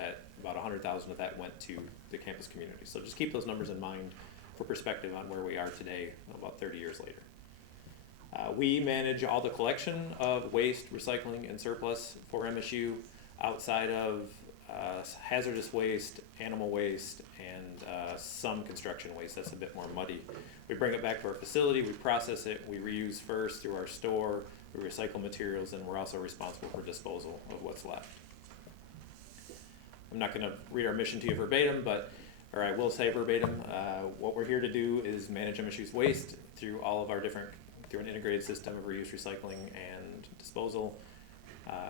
that about 100,000 of that went to the campus community. So just keep those numbers in mind for perspective on where we are today, about 30 years later. We manage all the collection of waste, recycling, and surplus for MSU outside of hazardous waste, animal waste, and some construction waste. That's a bit more muddy. We bring it back to our facility, we process it, we reuse first through our store, we recycle materials, and we're also responsible for disposal of what's left. I'm not going to read our mission to you verbatim, or I will say verbatim, what we're here to do is manage MSU's waste through all of our through an integrated system of reuse, recycling, and disposal.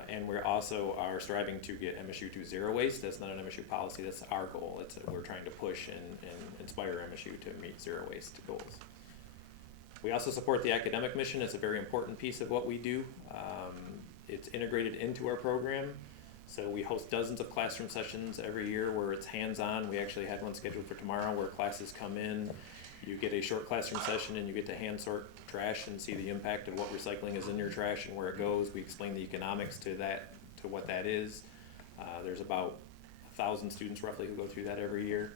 And we also are striving to get MSU to zero waste. That's not an MSU policy, that's our goal. We're trying to push and inspire MSU to meet zero waste goals. We also support the academic mission. It's a very important piece of what we do. It's integrated into our program. So we host dozens of classroom sessions every year where it's hands-on. We actually had one scheduled for tomorrow where classes come in, you get a short classroom session and you get to hand sort trash and see the impact of what recycling is in your trash and where it goes. We explain the economics to what that is. There's about 1,000 students roughly who go through that every year.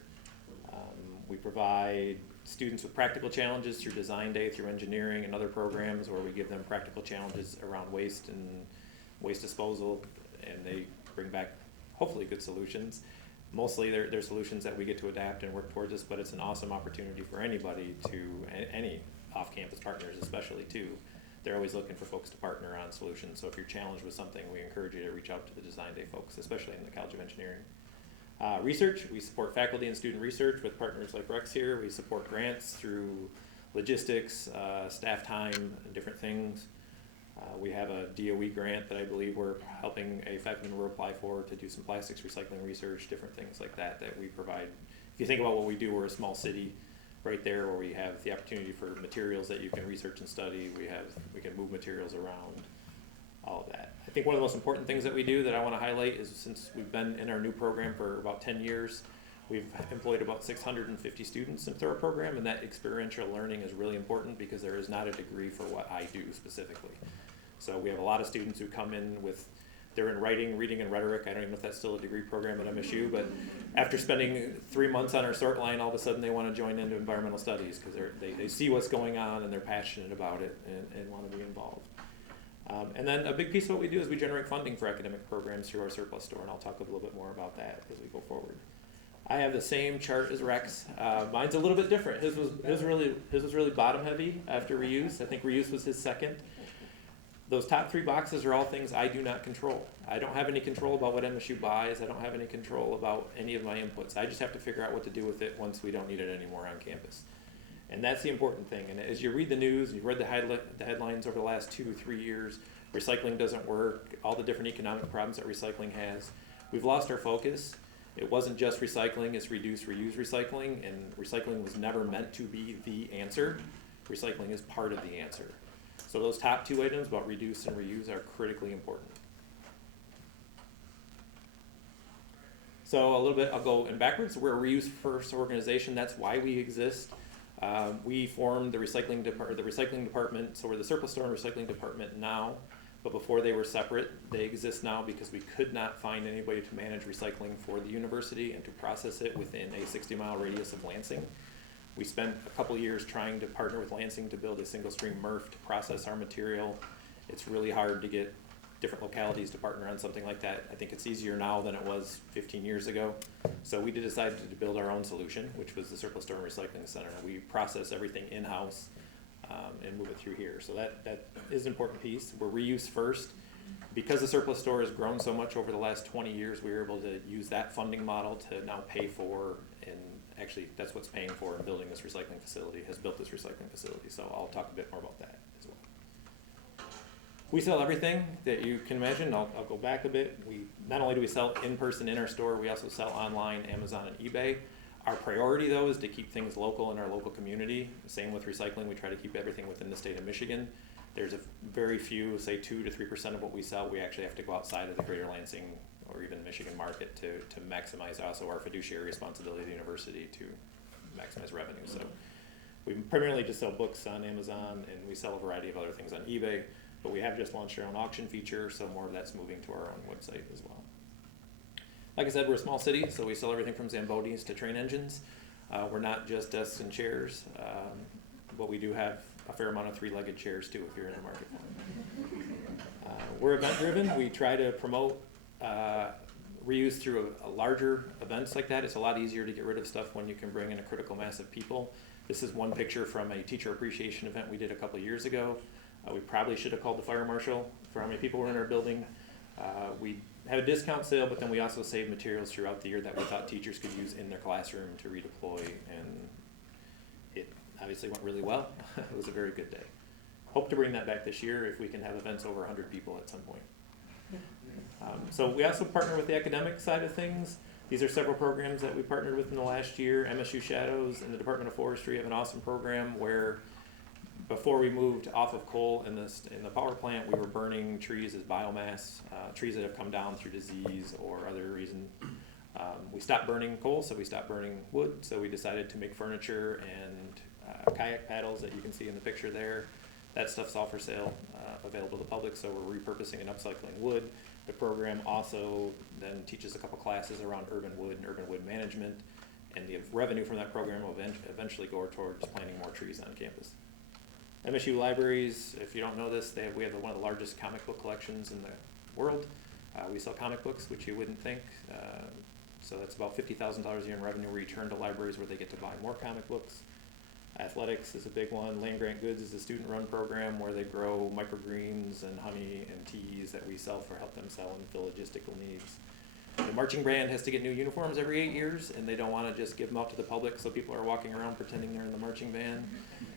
We provide students with practical challenges through design day, through engineering and other programs where we give them practical challenges around waste and waste disposal, and they bring back hopefully good solutions. Mostly they're solutions that we get to adapt and work towards this, but it's an awesome opportunity for anybody any off-campus partners especially too. They're always looking for folks to partner on solutions. So if you're challenged with something, we encourage you to reach out to the Design Day folks, especially in the College of Engineering. Research, we support faculty and student research with partners like Rex here. We support grants through logistics, staff time, and different things. We have a DOE grant that I believe we're helping a faculty member apply for to do some plastics recycling research, different things like that we provide. If you think about what we do, we're a small city right there where we have the opportunity for materials that you can research and study. We can move materials around, all of that. I think one of the most important things that we do that I want to highlight is since we've been in our new program for about 10 years, we've employed about 650 students into our program, and that experiential learning is really important because there is not a degree for what I do specifically. So we have a lot of students who come in they're in writing, reading, and rhetoric. I don't even know if that's still a degree program at MSU, but after spending 3 months on our sort line, all of a sudden they want to join into environmental studies because they see what's going on and they're passionate about it and want to be involved. And then a big piece of what we do is we generate funding for academic programs through our surplus store, and I'll talk a little bit more about that as we go forward. I have the same chart as Rex. Mine's a little bit different. His was really bottom heavy after reuse. I think reuse was his second. Those top 3 boxes are all things I do not control. I don't have any control about what MSU buys. I don't have any control about any of my inputs. I just have to figure out what to do with it once we don't need it anymore on campus. And that's the important thing. And as you read the news, you've read the headlines over the last 2-3 years, recycling doesn't work, all the different economic problems that recycling has. We've lost our focus. It wasn't just recycling, it's reduce, reuse recycling, and recycling was never meant to be the answer. Recycling is part of the answer. So those top 2 items about reduce and reuse are critically important. So a little bit, I'll go in backwards. We're a reuse first organization. That's why we exist. We formed the recycling department, so we're the surplus store and recycling department now, but before they were separate. They exist now because we could not find anybody to manage recycling for the university and to process it within a 60-mile radius of Lansing. We spent a couple years trying to partner with Lansing to build a single stream MRF to process our material. It's really hard to get different localities to partner on something like that. I think it's easier now than it was 15 years ago. So we decided to build our own solution, which was the Surplus Store and Recycling Center. We process everything in-house and move it through here. So that is an important piece. We're reuse first. Because the surplus store has grown so much over the last 20 years, we were able to use that funding model to now pay for, and actually that's what's paying for and building this recycling facility, has built this recycling facility. So I'll talk a bit more about that as well. We sell everything that you can imagine. I'll go back a bit. Not only do we sell in person in our store, we also sell online, Amazon and eBay. Our priority though is to keep things local in our local community. Same with recycling, we try to keep everything within the state of Michigan. There's a very few, say 2 to 3% of what we sell, we actually have to go outside of the greater Lansing or even Michigan market to maximize also our fiduciary responsibility to the university to maximize revenue. So we primarily just sell books on Amazon, and we sell a variety of other things on eBay, but we have just launched our own auction feature, so more of that's moving to our own website as well. Like I said, we're a small city, so we sell everything from Zambonis to train engines. We're not just desks and chairs, but we do have a fair amount of three-legged chairs too if you're in the market for them. We're event-driven. We try to promote reuse through a larger events like that. It's a lot easier to get rid of stuff when you can bring in a critical mass of people. This is one picture from a teacher appreciation event we did a couple of years ago. We probably should have called the fire marshal for how many people were in our building. We had a discount sale, but then we also saved materials throughout the year that we thought teachers could use in their classroom to redeploy, and it obviously went really well. It was a very good day. Hope to bring that back this year if we can have events over 100 people at some point. So we also partner with the academic side of things. These are several programs that we partnered with in the last year. MSU Shadows and the Department of Forestry have an awesome program where before we moved off of coal in the power plant, we were burning trees as biomass, trees that have come down through disease or other reason. We stopped burning coal, so we stopped burning wood, so we decided to make furniture and kayak paddles that you can see in the picture there. That stuff's all for sale, available to the public, so we're repurposing and upcycling wood. The program also then teaches a couple classes around urban wood and urban wood management, and the revenue from that program will eventually go towards planting more trees on campus. MSU Libraries, if you don't know this, we have one of the largest comic book collections in the world. We sell comic books, which you wouldn't think. So that's about $50,000 a year in revenue returned to libraries where they get to buy more comic books. Athletics is a big one. Land Grant Goods is a student-run program where they grow microgreens and honey and teas that we sell for help them sell and fill logistical needs. The marching band has to get new uniforms every 8 years, and they don't want to just give them out to the public so people are walking around pretending they're in the marching band.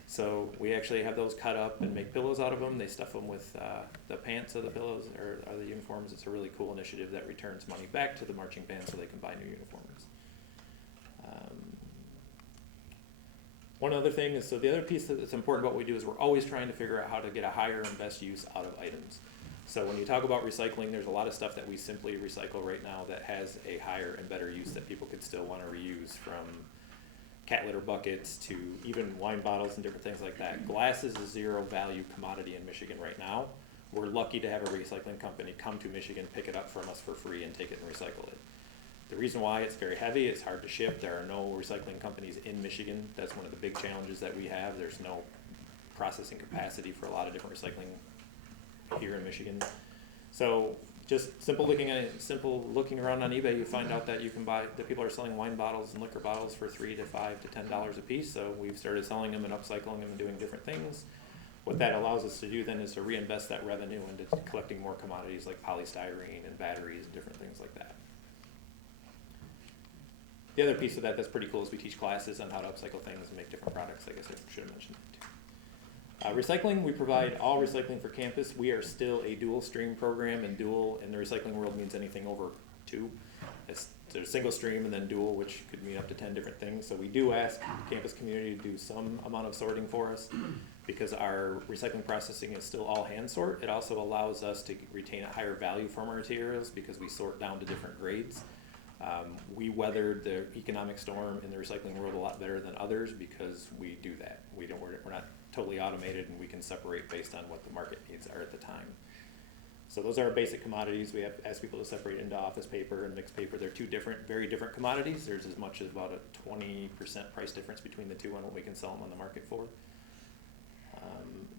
So we actually have those cut up and make pillows out of them. They stuff them with the pants of the pillows or the uniforms. It's a really cool initiative that returns money back to the marching band so they can buy new uniforms. One other thing is, so the other piece that's important about what we do is we're always trying to figure out how to get a higher and best use out of items. So when you talk about recycling, there's a lot of stuff that we simply recycle right now that has a higher and better use that people could still want to reuse, from cat litter buckets to even wine bottles and different things like that. Glass is a zero value commodity in Michigan right now. We're lucky to have a recycling company come to Michigan, pick it up from us for free, and take it and recycle it. The reason why, it's very heavy, it's hard to ship. There are no recycling companies in Michigan. That's one of the big challenges that we have. There's no processing capacity for a lot of different recycling here in Michigan. So just simple looking around on eBay, you find out that you can buy, that people are selling wine bottles and liquor bottles for $3 to $5 to $10 a piece. So we've started selling them and upcycling them and doing different things. What that allows us to do then is to reinvest that revenue into collecting more commodities like polystyrene and batteries and different things like that. The other piece of that that's pretty cool is we teach classes on how to upcycle things and make different products. I guess I should have mentioned that too. Recycling, we provide all recycling for campus. We are still a dual stream program, and dual in the recycling world means anything over 2. There's single stream and then dual, which could mean up to 10 different things. So we do ask the campus community to do some amount of sorting for us because our recycling processing is still all hand sort. It also allows us to retain a higher value from our materials because we sort down to different grades. We weathered the economic storm in the recycling world a lot better than others because we do that. We're not totally automated, and we can separate based on what the market needs are at the time. So those are our basic commodities. We have asked people to separate into office paper and mixed paper. They're two very different commodities. There's as much as about a 20% price difference between the two on what we can sell them on the market for.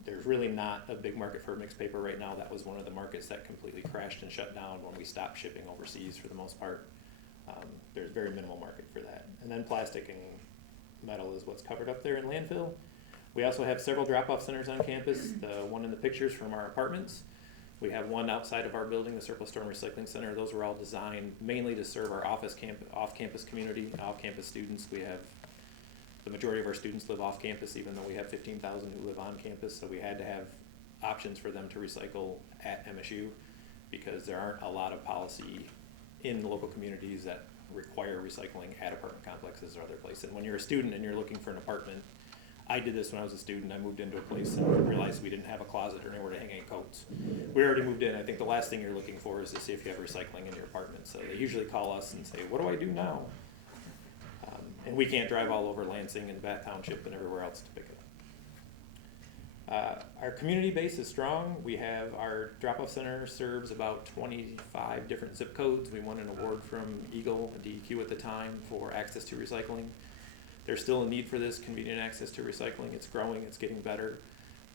There's really not a big market for mixed paper right now. That was one of the markets that completely crashed and shut down when we stopped shipping overseas for the most part. There's very minimal market for that. And then plastic and metal is what's covered up there in landfill. We also have several drop-off centers on campus. The one in the pictures from our apartments. We have one outside of our building, the Surplus Store and Recycling Center. Those were all designed mainly to serve our off-campus community, off-campus students. We have the majority of our students live off campus, even though we have 15,000 who live on campus. So we had to have options for them to recycle at MSU because there aren't a lot of policy in the local communities that require recycling at apartment complexes or other places. And when you're a student and you're looking for an apartment, I did this when I was a student. I moved into a place and realized we didn't have a closet or anywhere to hang any coats. We already moved in. I think the last thing you're looking for is to see if you have recycling in your apartment. So they usually call us and say, what do I do now? And we can't drive all over Lansing and Bath Township and everywhere else to pick it Our community base is strong. We have our drop-off center serves about 25 different zip codes. We won an award from Eagle, a DEQ at the time, for access to recycling. There's still a need for this convenient access to recycling. It's growing, it's getting better.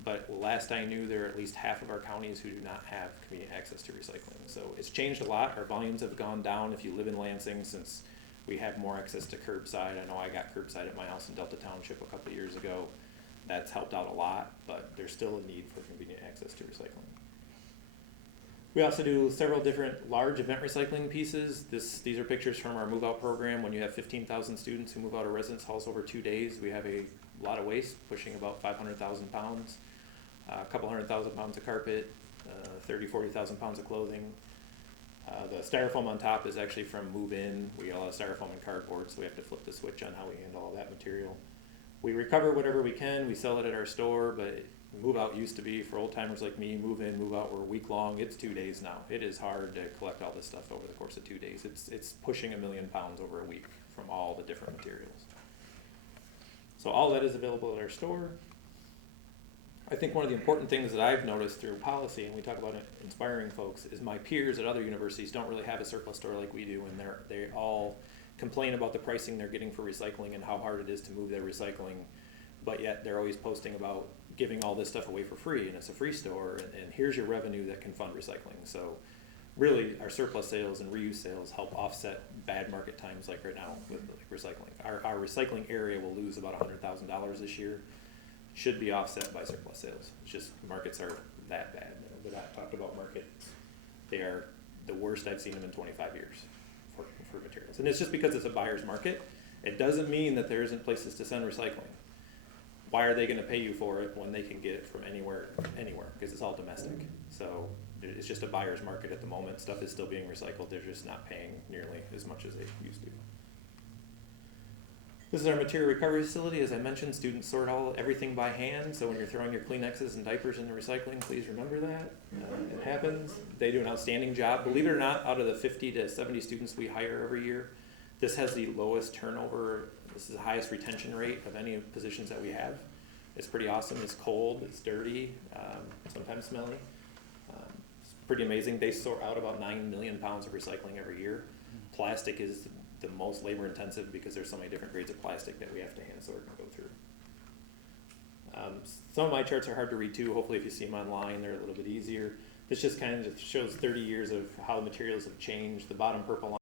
But last I knew, there are at least half of our counties who do not have convenient access to recycling. So it's changed a lot. Our volumes have gone down if you live in Lansing, since we have more access to curbside. I know I got curbside at my house in Delta Township a couple of years ago. That's helped out a lot, but there's still a need for convenient access to recycling. We also do several different large event recycling pieces. These are pictures from our move out program. When you have 15,000 students who move out of residence halls over 2 days, we have a lot of waste, pushing about 500,000 pounds, a couple 100,000 pounds of carpet, 40,000 pounds of clothing. The styrofoam on top is actually from move in. We all have styrofoam and cardboard, so we have to flip the switch on how we handle all that material. We recover whatever we can. We sell it at our store, but move out used to be, for old timers like me, move in, move out were a week long. It's 2 days now. It is hard to collect all this stuff over the course of 2 days. It's pushing 1 million pounds over a week from all the different materials. So all that is available at our store. I think one of the important things that I've noticed through policy, and we talk about it, inspiring folks, is my peers at other universities don't really have a surplus store like we do, and they all complain about the pricing they're getting for recycling and how hard it is to move their recycling, but yet they're always posting about giving all this stuff away for free, and it's a free store, and here's your revenue that can fund recycling. So really, our surplus sales and reuse sales help offset bad market times like right now with recycling. Our recycling area will lose about $100,000 this year. Should be offset by surplus sales. It's just markets are that bad. That I talked about markets. They are the worst I've seen them in 25 years for materials. And it's just because it's a buyer's market. It doesn't mean that there isn't places to send recycling. Why are they going to pay you for it when they can get it from anywhere? Because it's all domestic. So it's just a buyer's market at the moment. Stuff is still being recycled. They're just not paying nearly as much as they used to. This is our material recovery facility. As I mentioned, students sort everything by hand. So when you're throwing your Kleenexes and diapers into recycling, please remember that. It happens. They do an outstanding job. Believe it or not, out of the 50 to 70 students we hire every year, this has the lowest turnover. This is the highest retention rate of any positions that we have. It's pretty awesome. It's cold. It's dirty. Sometimes smelly. It's pretty amazing. They sort out about 9 million pounds of recycling every year. Plastic is the most labor intensive because there's so many different grades of plastic that we have to hand sort and go through. Some of my charts are hard to read too. Hopefully if you see them online, they're a little bit easier. This just kind of shows 30 years of how the materials have changed. The bottom purple